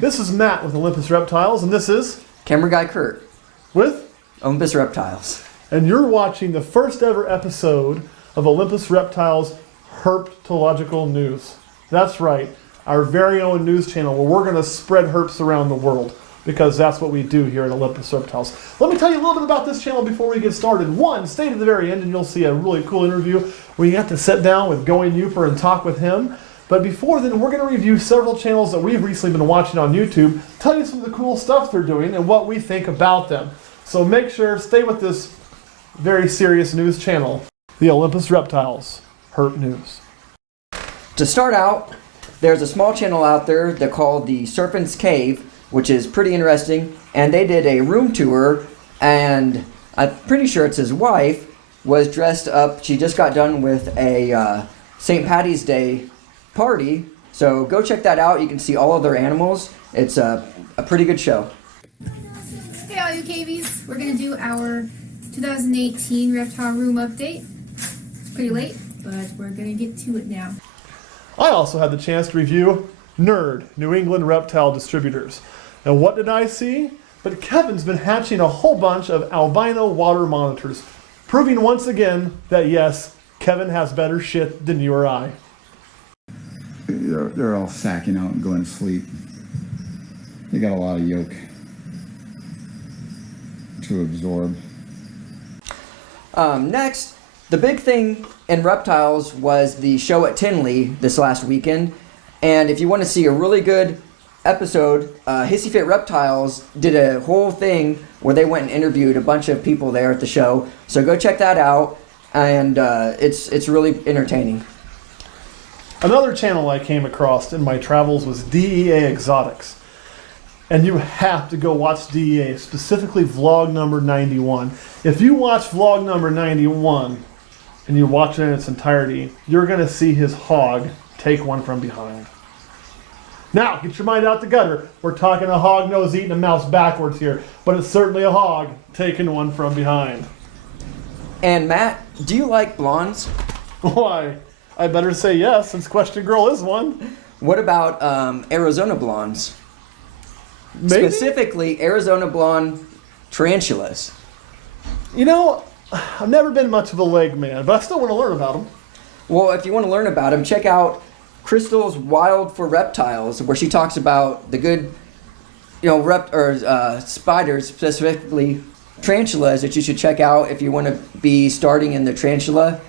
This is Matt with Olympus Reptiles, and this is Camera Guy Kurt with Olympus Reptiles. And you're watching the first ever episode of Olympus Reptiles Herpetological News. That's right, our very own news channel where we're going to spread herps around the world, because that's what we do here at Olympus Reptiles. Let me tell you a little bit about this channel before we get started. One, stay to the very end and you'll see a really cool interview where you have to sit down with Going Yooper and talk with him. But before then, we're going to review several channels that we've recently been watching on YouTube, tell you some of the cool stuff they're doing and what we think about them. So make sure, stay with this very serious news channel, the Olympus Reptiles Herp News. To start out, there's a small channel out there they're called the Serpents Cave, which is pretty interesting, and they did a room tour, and I'm pretty sure it's his wife was dressed up. She just got done with a St. Patty's Day party, so go check that out. You can see all of their animals. It's a pretty good show. Hey all you cavies, we're going to do our 2018 reptile room update. It's pretty late, but we're going to get to it now. I also had the chance to review Nerd, New England Reptile Distributors. And what did I see? But Kevin's been hatching a whole bunch of albino water monitors, proving once again that yes, Kevin has better shit than you or I. They're all sacking out and going to sleep. They got a lot of yolk to absorb. Next, the big thing in reptiles was the show at Tinley this last weekend. And if you want to see a really good episode, Hissy Fit Reptiles did a whole thing where they went and interviewed a bunch of people there at the show. So go check that out, and it's really entertaining. Another channel I came across in my travels was DEA Exotics. And you have to go watch DEA, specifically vlog number 91. If you watch vlog number 91 and you watch it in its entirety, you're going to see his hog take one from behind. Now, get your mind out the gutter. We're talking a hog nose eating a mouse backwards here, but it's certainly a hog taking one from behind. And Matt, do you like blondes? Why? I better say yes, since Question Girl is one. What about Arizona blondes? Maybe? Specifically, Arizona blonde tarantulas. You know, I've never been much of a leg man, but I still want to learn about them. Well, if you want to learn about them, check out CristalWildForReptiles, where she talks about the good, spiders, specifically tarantulas, that you should check out if you want to be starting in the tarantula,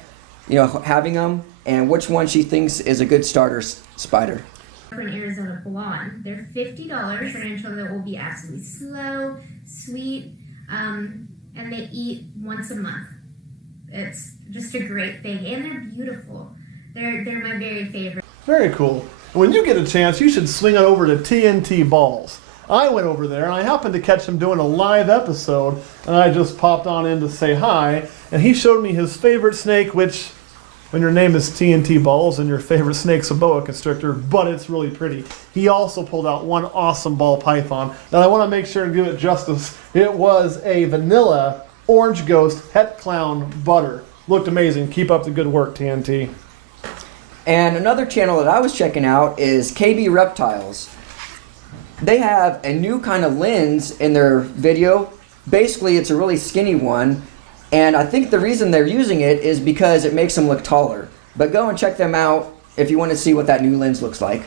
having them, and which one she thinks is a good starter spider. For an Arizona blonde, they're $50 tarantula that will be absolutely slow, sweet, and they eat once a month. It's just a great thing, and they're beautiful. They're my very favorite. Very cool. When you get a chance, you should swing on over to TnT Balls. I went over there and I happened to catch him doing a live episode, and I just popped on in to say hi, and he showed me his favorite snake, which, when your name is TnT Balls and your favorite snake's a boa constrictor, but it's really pretty. He also pulled out one awesome ball python, and I want to make sure and give it justice. It was a vanilla orange ghost het clown butter. Looked amazing. Keep up the good work, TnT. And another channel that I was checking out is KB Reptiles. They have a new kind of lens in their video. Basically, it's a really skinny one, and I think the reason they're using it is because it makes them look taller. But go and check them out if you want to see what that new lens looks like.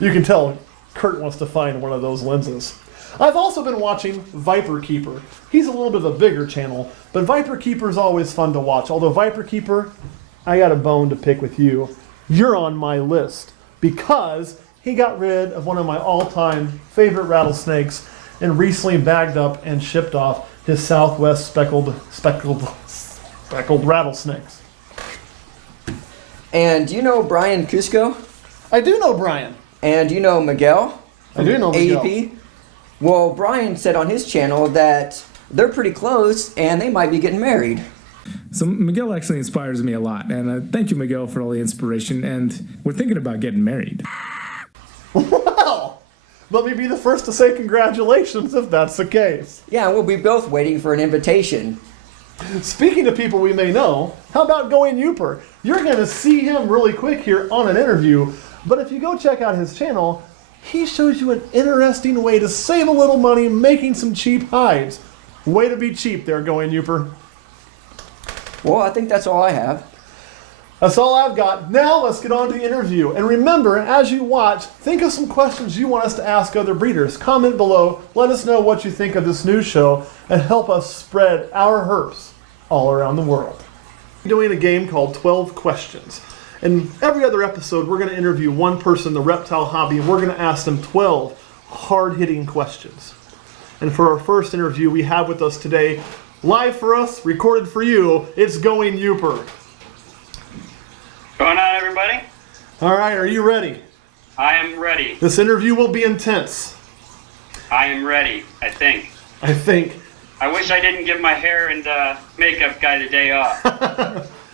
You can tell Kurt wants to find one of those lenses. I've also been watching Viperkeeper. He's a little bit of a bigger channel, but Viperkeeper is always fun to watch. Although Viperkeeper, I got a bone to pick with you. You're on my list because he got rid of one of my all-time favorite rattlesnakes and recently bagged up and shipped off his Southwest speckled rattlesnakes. And do you know Brian Kusko? I do know Brian. And do you know Miguel? I do know Miguel. AEP? Well, Brian said on his channel that they're pretty close and they might be getting married. So Miguel actually inspires me a lot, and thank you, Miguel, for all the inspiration, and we're thinking about getting married. Well, let me be the first to say congratulations if that's the case. Yeah, we'll be both waiting for an invitation. Speaking of people we may know, how about Going Yooper? You're going to see him really quick here on an interview, but if you go check out his channel, he shows you an interesting way to save a little money making some cheap hides. Way to be cheap there, Going Yooper. Well, I think that's all I have. That's all I've got. Now let's get on to the interview. And remember, as you watch, think of some questions you want us to ask other breeders. Comment below, let us know what you think of this news show, and help us spread our herps all around the world. We're doing a game called 12 Questions. And every other episode, we're going to interview one person in the reptile hobby, and we're going to ask them 12 hard-hitting questions. And for our first interview we have with us today, live for us, recorded for you, it's Going Yooper. Going on, everybody? All right, are you ready? I am ready. This interview will be intense. I am ready, I think. I think. I wish I didn't give my hair and makeup guy the day off.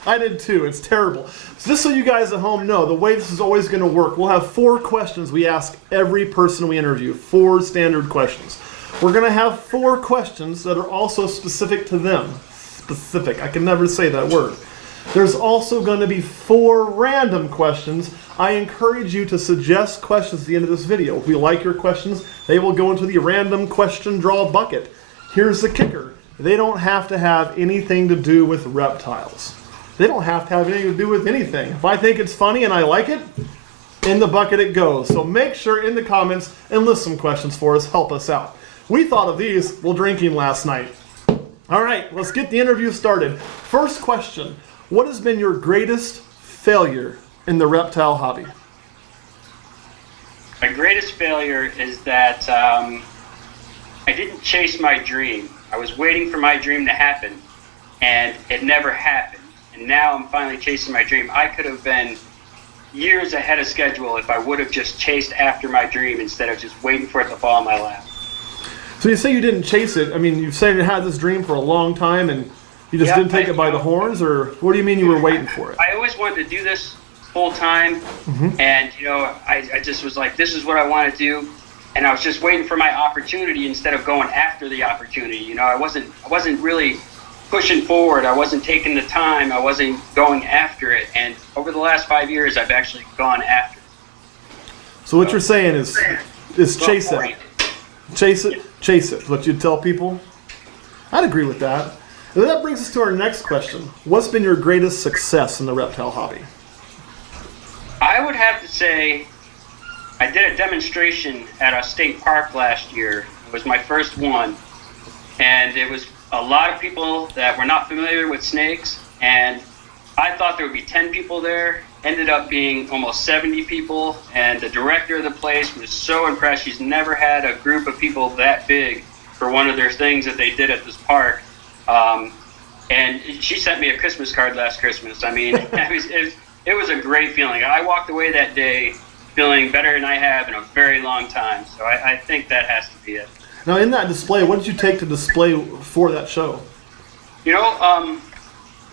I did too. It's terrible. So just so you guys at home know, the way this is always going to work, we'll have 4 questions we ask every person we interview. 4 standard questions. We're going to have 4 questions that are also specific to them. Specific. I can never say that word. There's also going to be 4 random questions. I encourage you to suggest questions at the end of this video. If we like your questions, they will go into the random question draw bucket. Here's the kicker. They don't have to have anything to do with reptiles. They don't have to have anything to do with anything. If I think it's funny and I like it, in the bucket it goes. So make sure in the comments and list some questions for us. Help us out. We thought of these while drinking last night. All right, let's get the interview started. First question. What has been your greatest failure in the reptile hobby? My greatest failure is that I didn't chase my dream. I was waiting for my dream to happen, and it never happened. And now I'm finally chasing my dream. I could have been years ahead of schedule if I would have just chased after my dream instead of just waiting for it to fall in my lap. So you say you didn't chase it. I mean, you've said you had this dream for a long time, and you just didn't take it by the horns, or what do you mean you were waiting for it? I always wanted to do this full time, and I just was like, this is what I want to do, and I was just waiting for my opportunity instead of going after the opportunity. I wasn't really pushing forward. I wasn't taking the time. I wasn't going after it, and over the last 5 years, I've actually gone after it. So what you're saying is chase it. Chase it, chase it. What you'd tell people? I'd agree with that. And that brings us to our next question. What's been your greatest success in the reptile hobby? I would have to say I did a demonstration at a state park last year. It was my first one. And it was a lot of people that were not familiar with snakes. And I thought there would be 10 people there. Ended up being almost 70 people. And the director of the place was so impressed. She's never had a group of people that big for one of their things that they did at this park. And she sent me a Christmas card last Christmas. I mean, it was a great feeling. I walked away that day feeling better than I have in a very long time. So I think that has to be it. Now, in that display, what did you take to display for that show?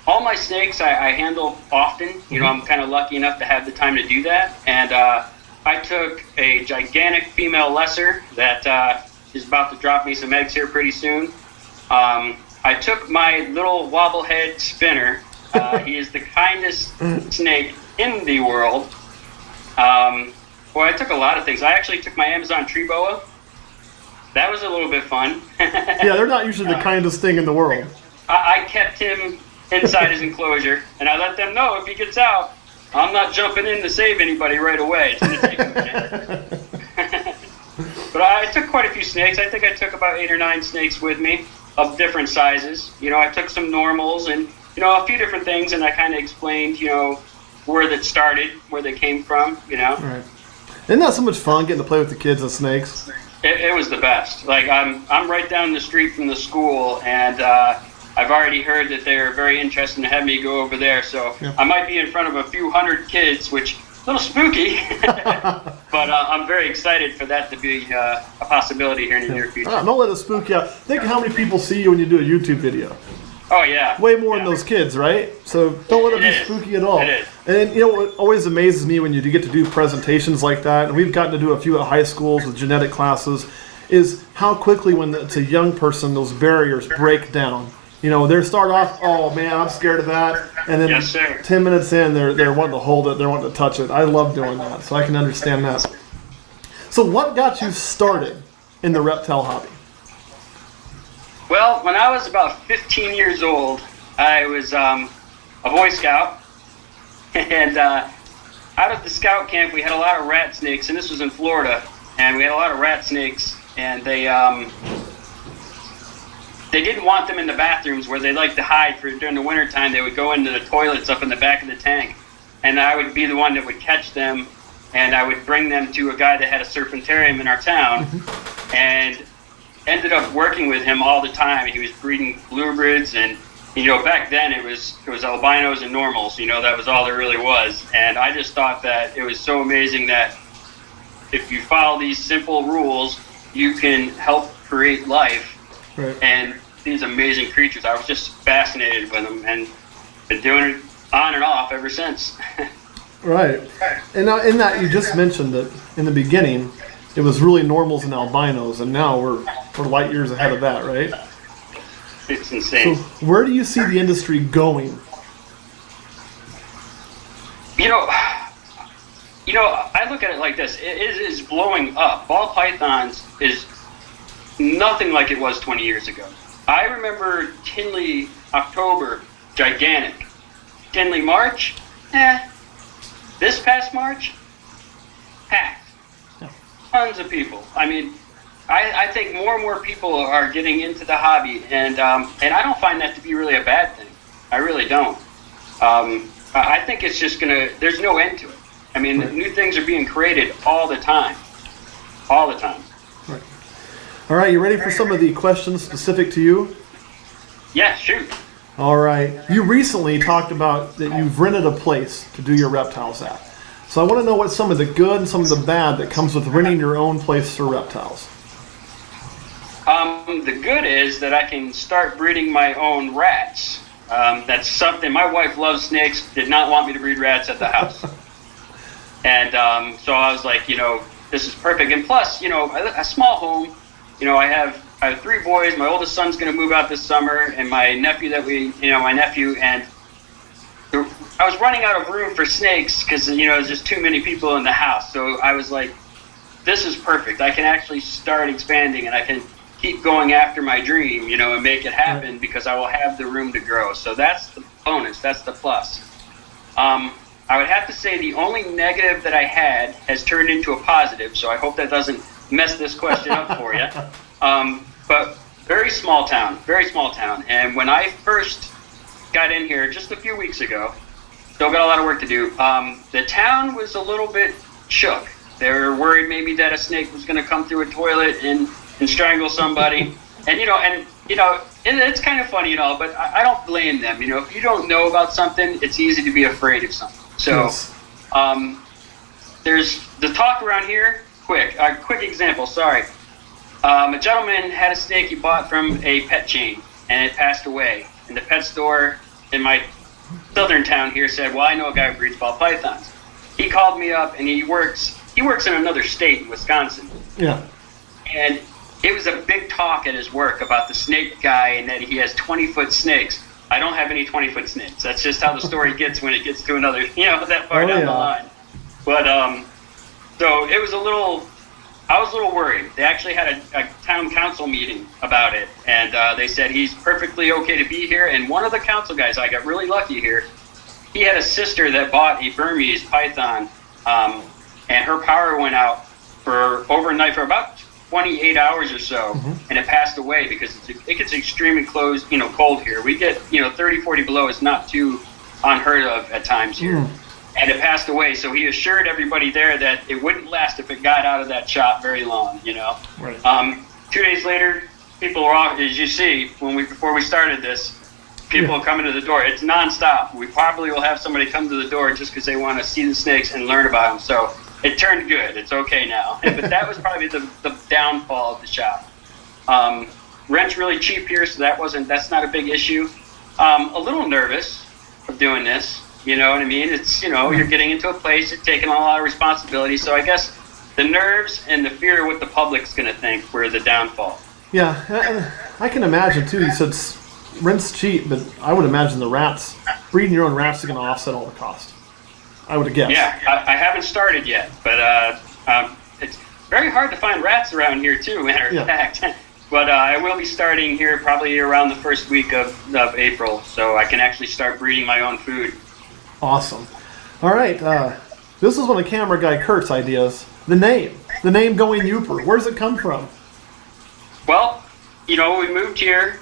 All my snakes I handle often. I'm kind of lucky enough to have the time to do that. And I took a gigantic female lesser that is about to drop me some eggs here pretty soon. I took my little wobblehead spinner. He is the kindest snake in the world. I took a lot of things. I actually took my Amazon tree boa. That was a little bit fun. Yeah, they're not usually the kindest thing in the world. I kept him inside his enclosure, and I let them know if he gets out, I'm not jumping in to save anybody right away. It's going to take a minute. But I took quite a few snakes. I think I took about 8 or 9 snakes with me of different sizes. I took some normals and, a few different things, and I kind of explained, where that started, where they came from, Right. Isn't that so much fun getting to play with the kids and snakes? It was the best. Like, I'm right down the street from the school, and I've already heard that they're very interested in having me go over there, so yeah. I might be in front of a few hundred kids, which a little spooky, but I'm very excited for that to be a possibility here in the near future. Don't let it spook you out. Think of how many people see you when you do a YouTube video. Oh, yeah. Way more than those kids, right? So don't let it be spooky at all. It is. And what always amazes me when you get to do presentations like that, and we've gotten to do a few at high schools with genetic classes, is how quickly when it's a young person, those barriers break down. They start off, oh man, I'm scared of that, and then 10 minutes in, they're wanting to hold it, they're wanting to touch it. I love doing that, so I can understand that. So what got you started in the reptile hobby? Well, when I was about 15 years old, I was a Boy Scout, and out at the scout camp we had a lot of rat snakes, and this was in Florida, and we had a lot of rat snakes, and they didn't want them in the bathrooms where they like to hide for during the wintertime. They would go into the toilets up in the back of the tank, and I would be the one that would catch them, and I would bring them to a guy that had a serpentarium in our town, and ended up working with him all the time. He was breeding bluebirds, and back then it was albinos and normals. That was all there really was. And I just thought that it was so amazing that if you follow these simple rules, you can help create life. Right. And these amazing creatures. I was just fascinated with them, and been doing it on and off ever since. Right. And now in that, you just mentioned that in the beginning it was really normals and albinos, and now we're light years ahead of that, right? It's insane. So where do you see the industry going? I look at it like this. It is blowing up. Ball pythons is nothing like it was 20 years ago. I remember Tinley October, gigantic. Tinley March, This past March, packed. Tons of people. I mean, I think more and more people are getting into the hobby, and I don't find that to be really a bad thing. I really don't. I think it's just there's no end to it. I mean, new things are being created all the time. All the time. Right. All right, you ready for some of the questions specific to you? Yeah, shoot. All right. You recently talked about that you've rented a place to do your reptiles at. So I want to know what some of the good and some of the bad that comes with renting your own place for reptiles. The good is that I can start breeding my own rats. That's something, my wife loves snakes, did not want me to breed rats at the house. And so I was like, this is perfect. And plus, a small home, I have 3 boys. My oldest son's going to move out this summer, and my nephew and I was running out of room for snakes because, there's just too many people in the house. So I was like, this is perfect. I can actually start expanding, and I can keep going after my dream, and make it happen because I will have the room to grow. So that's the bonus. That's the plus. I would have to say the only negative that I had has turned into a positive, so I hope that doesn't mess this question up for you. But very small town. And when I first got in here just a few weeks ago, still got a lot of work to do, the town was a little bit shook. They were worried maybe that a snake was going to come through a toilet and strangle somebody. And it's kind of funny, but I don't blame them. If you don't know about something, it's easy to be afraid of something. So Yes. There's the talk around here. Quick example, sorry. A gentleman had a snake he bought from a pet chain, and it passed away. And the pet store in my southern town here said, well, I know a guy who breeds ball pythons. He called me up, and he works in another state, in Wisconsin. Yeah. And it was a big talk at his work about the snake guy and that he has 20-foot snakes. I don't have any 20-foot snakes. That's just how the story gets when it gets to another, that far down the line. But, so it was I was a little worried. They actually had a town council meeting about it, and they said he's perfectly okay to be here. And one of the council guys, I got really lucky here, he had a sister that bought a Burmese python, and her power went out for overnight for about 28 hours or so, and it passed away because it gets extremely cold here. We get, 30, 40 below is not too unheard of at times here. And it passed away, so he assured everybody there that it wouldn't last if it got out of that shop very long, Right. 2 days later, people were off, as you see, before we started this, people are coming to the door. It's nonstop. We probably will have somebody come to the door just because they want to see the snakes and learn about them. So it turned good. It's okay now. But that was probably the downfall of the shop. Rent's really cheap here, so that's not a big issue. A little nervous of doing this. You know what I mean? It's, you're getting into a place, you're taking on a lot of responsibility. So I guess the nerves and the fear of what the public's going to think were the downfall. Yeah, I can imagine too. You said rent's cheap, but I would imagine breeding your own rats is going to offset all the cost. I would guess. Yeah, I haven't started yet, but very hard to find rats around here too, matter of Yeah. fact. But I will be starting here probably around the first week of April, so I can actually start breeding my own food. Awesome. All right. This is one of camera guy Kurt's ideas. The name Going Yooper. Where does it come from? Well, we moved here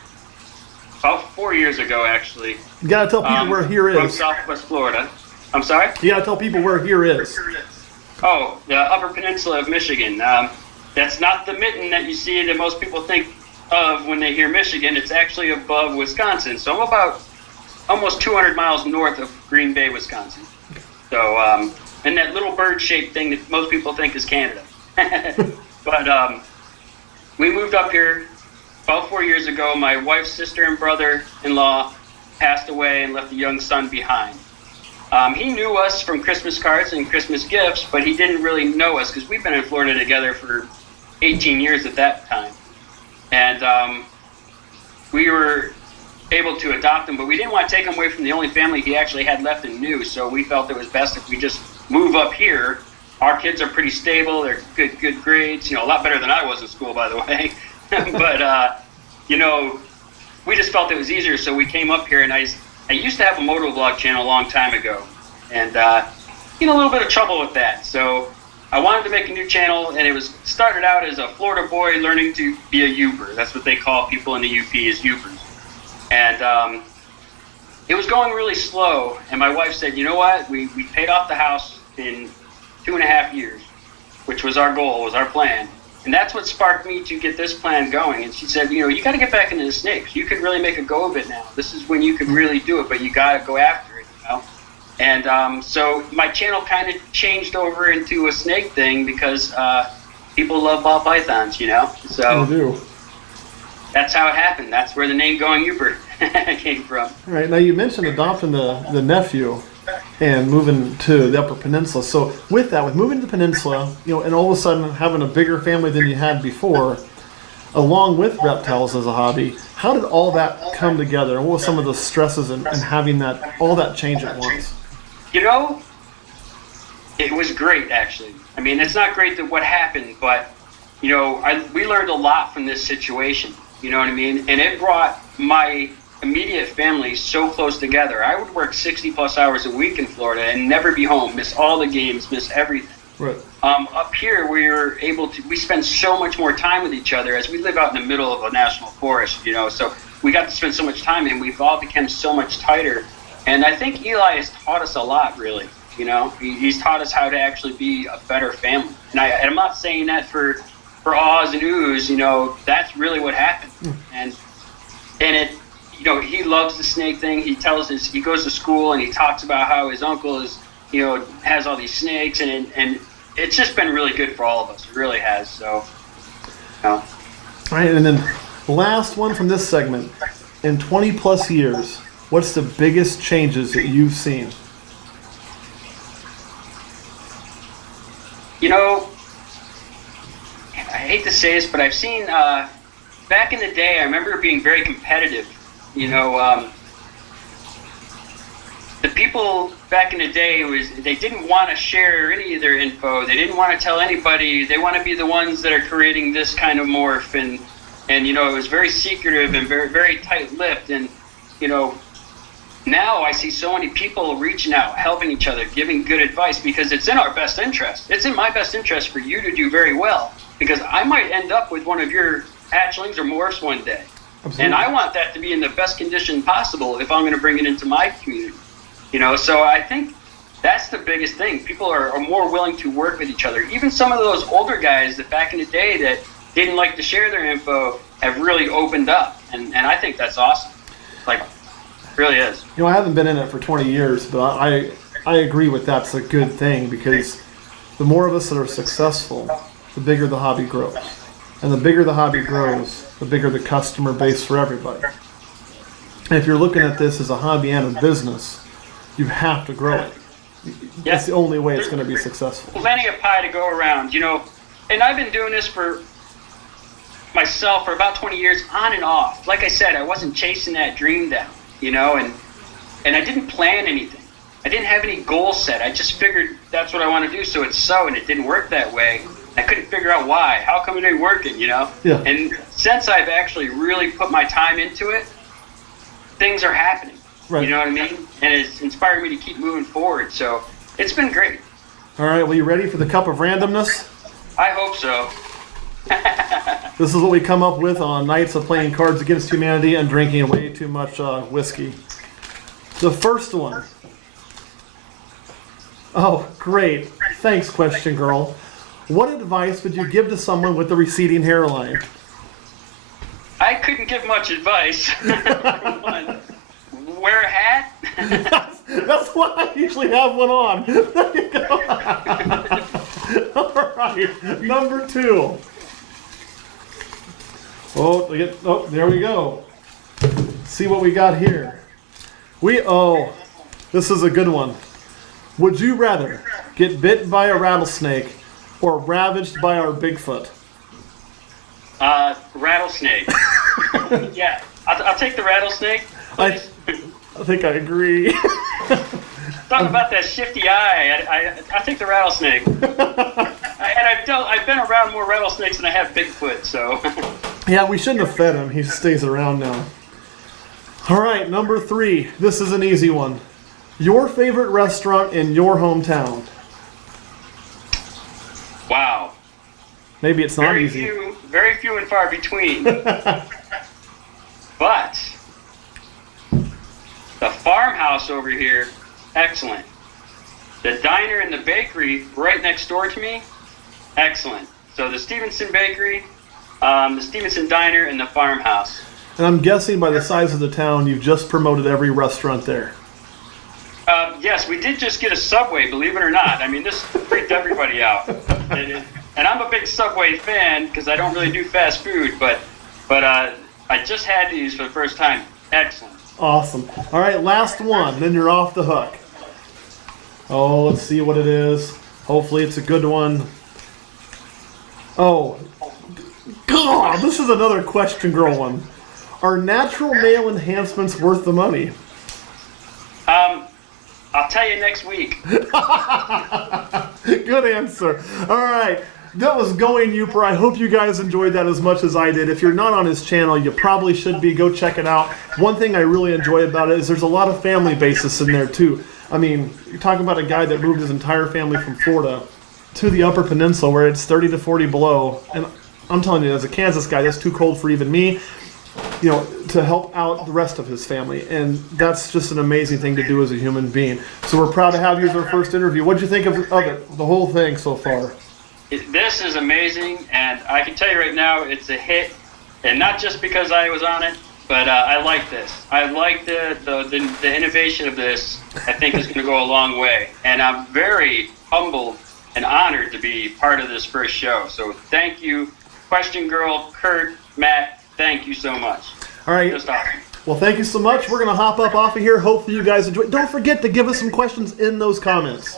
about 4 years ago, actually. You gotta tell people where here From is. Southwest Florida. I'm sorry? You gotta tell people where here is. Oh, the Upper Peninsula of Michigan. That's not the mitten that you see that most people think of when they hear Michigan. It's actually above Wisconsin. So I'm about almost 200 miles north of Green Bay, Wisconsin. So, and that little bird-shaped thing that most people think is Canada. But we moved up here about 4 years ago. My wife's sister and brother-in-law passed away and left a young son behind. He knew us from Christmas cards and Christmas gifts, but he didn't really know us because we've been in Florida together for 18 years at that time. And we were able to adopt him, but we didn't want to take him away from the only family he actually had left and knew, so we felt it was best if we just move up here. Our kids are pretty stable, they're good grades, a lot better than I was in school, by the way. But, we just felt it was easier, so we came up here, and I used to have a motovlog channel a long time ago, and a little bit of trouble with that. So I wanted to make a new channel, and it started out as a Florida boy learning to be a Yooper. That's what they call people in the UP is Yoopers. And it was going really slow, and my wife said, you know what, we paid off the house in 2.5 years, which was our goal, was our plan. And that's what sparked me to get this plan going. And she said, you got to get back into the snakes. You could really make a go of it now. This is when you could really do it, but you got to go after it, And so my channel kind of changed over into a snake thing because people love ball pythons, So They do. that's how it happened. That's where the name Going Yooper came from. All right. Now you mentioned adopting the nephew and moving to the Upper Peninsula. So with moving to the peninsula, and all of a sudden having a bigger family than you had before, along with reptiles as a hobby, how did all that come together? And what were some of the stresses in having all that change at once? It was great, actually. I mean, it's not great that what happened, but, we learned a lot from this situation. You know what I mean? And it brought my immediate family so close together. I would work 60 plus hours a week in Florida and never be home, miss all the games, miss everything. Right. Up here, we spend so much more time with each other as we live out in the middle of a national forest, so we got to spend so much time and we've all become so much tighter. And I think Eli has taught us a lot, really. He's taught us how to actually be a better family. And I'm not saying that for ahs and oohs, that's really what happened. And it, he loves the snake thing. He goes to school and he talks about how his uncle is, has all these snakes, and it's just been really good for all of us. It really has. So, All right, and then last one from this segment. In 20 plus years, what's the biggest changes that you've seen? I hate to say this, but I've seen, back in the day, I remember being very competitive. The people back in the day, they didn't want to share any of their info. They didn't want to tell anybody. They want to be the ones that are creating this kind of morph. And it was very secretive and very, very tight-lipped. And, now I see so many people reaching out, helping each other, giving good advice because it's in our best interest. It's in my best interest for you to do very well because I might end up with one of your hatchlings or morphs one day. Absolutely. And I want that to be in the best condition possible if I'm going to bring it into my community. So I think that's the biggest thing. People are more willing to work with each other. Even some of those older guys that back in the day that didn't like to share their info have really opened up. And I think that's awesome. Really is. I haven't been in it for 20 years, but I agree with that's a good thing because the more of us that are successful, the bigger the hobby grows. And the bigger the hobby grows, the bigger the customer base for everybody. And if you're looking at this as a hobby and a business, you have to grow it. That's the only way it's going to be successful. Plenty of pie to go around, and I've been doing this for myself for about 20 years on and off. Like I said, I wasn't chasing that dream down. And I didn't plan anything. I didn't have any goals set. I just figured that's what I want to do, so it's so, and it didn't work that way. I couldn't figure out why. How come it ain't working, you know? Yeah. And since I've actually really put my time into it, things are happening. Right. You know what I mean? And it's inspired me to keep moving forward. So it's been great. All right, well, you ready for the cup of randomness? I hope so. This is what we come up with on nights of playing Cards Against Humanity and drinking way too much whiskey. The first one. Oh, great. Thanks, question girl. What advice would you give to someone with a receding hairline? I couldn't give much advice. One, wear a hat. That's why I usually have one on. There you go. All right, number 2. Oh, there we go. See what we got here. This is a good one. Would you rather get bit by a rattlesnake or ravaged by our Bigfoot? Rattlesnake. Yeah, I'll take the rattlesnake. I think I agree. Talk about that shifty eye. I take the rattlesnake. I've been around more rattlesnakes than I have Bigfoot, so. Yeah, we shouldn't have fed him. He stays around now. All right, number 3. This is an easy one. Your favorite restaurant in your hometown? Wow. Maybe it's not easy. Very few and far between. But the farmhouse over here, excellent. The diner and the bakery right next door to me, excellent. So the Stevenson Bakery, the Stevenson Diner, and the farmhouse. And I'm guessing by the size of the town, you've just promoted every restaurant there. Yes, we did just get a Subway, believe it or not. I mean, this freaked everybody out. And I'm a big Subway fan because I don't really do fast food, but I just had these for the first time. Excellent. Awesome. All right, last one, then you're off the hook. Oh, let's see what it is. Hopefully it's a good one. Oh, God, this is another question girl one. Are natural male enhancements worth the money? I'll tell you next week. Good answer. All right. That was Going Yooper. I hope you guys enjoyed that as much as I did. If you're not on his channel, you probably should be. Go check it out. One thing I really enjoy about it is there's a lot of family basis in there, too. I mean, you're talking about a guy that moved his entire family from Florida to the Upper Peninsula where it's 30 to 40 below. And I'm telling you, as a Kansas guy, that's too cold for even me, you know, to help out the rest of his family. And that's just an amazing thing to do as a human being. So we're proud to have you as our first interview. What'd you think of it, the whole thing so far? This is amazing, and I can tell you right now, it's a hit. And not just because I was on it, but I like this. I like the innovation of this. I think is going to go a long way. And I'm very humbled and honored to be part of this first show. So thank you, Question Girl, Kurt, Matt. Thank you so much. All right. Just awesome. Well, thank you so much. We're going to hop up off of here. Hopefully you guys enjoy. Don't forget to give us some questions in those comments.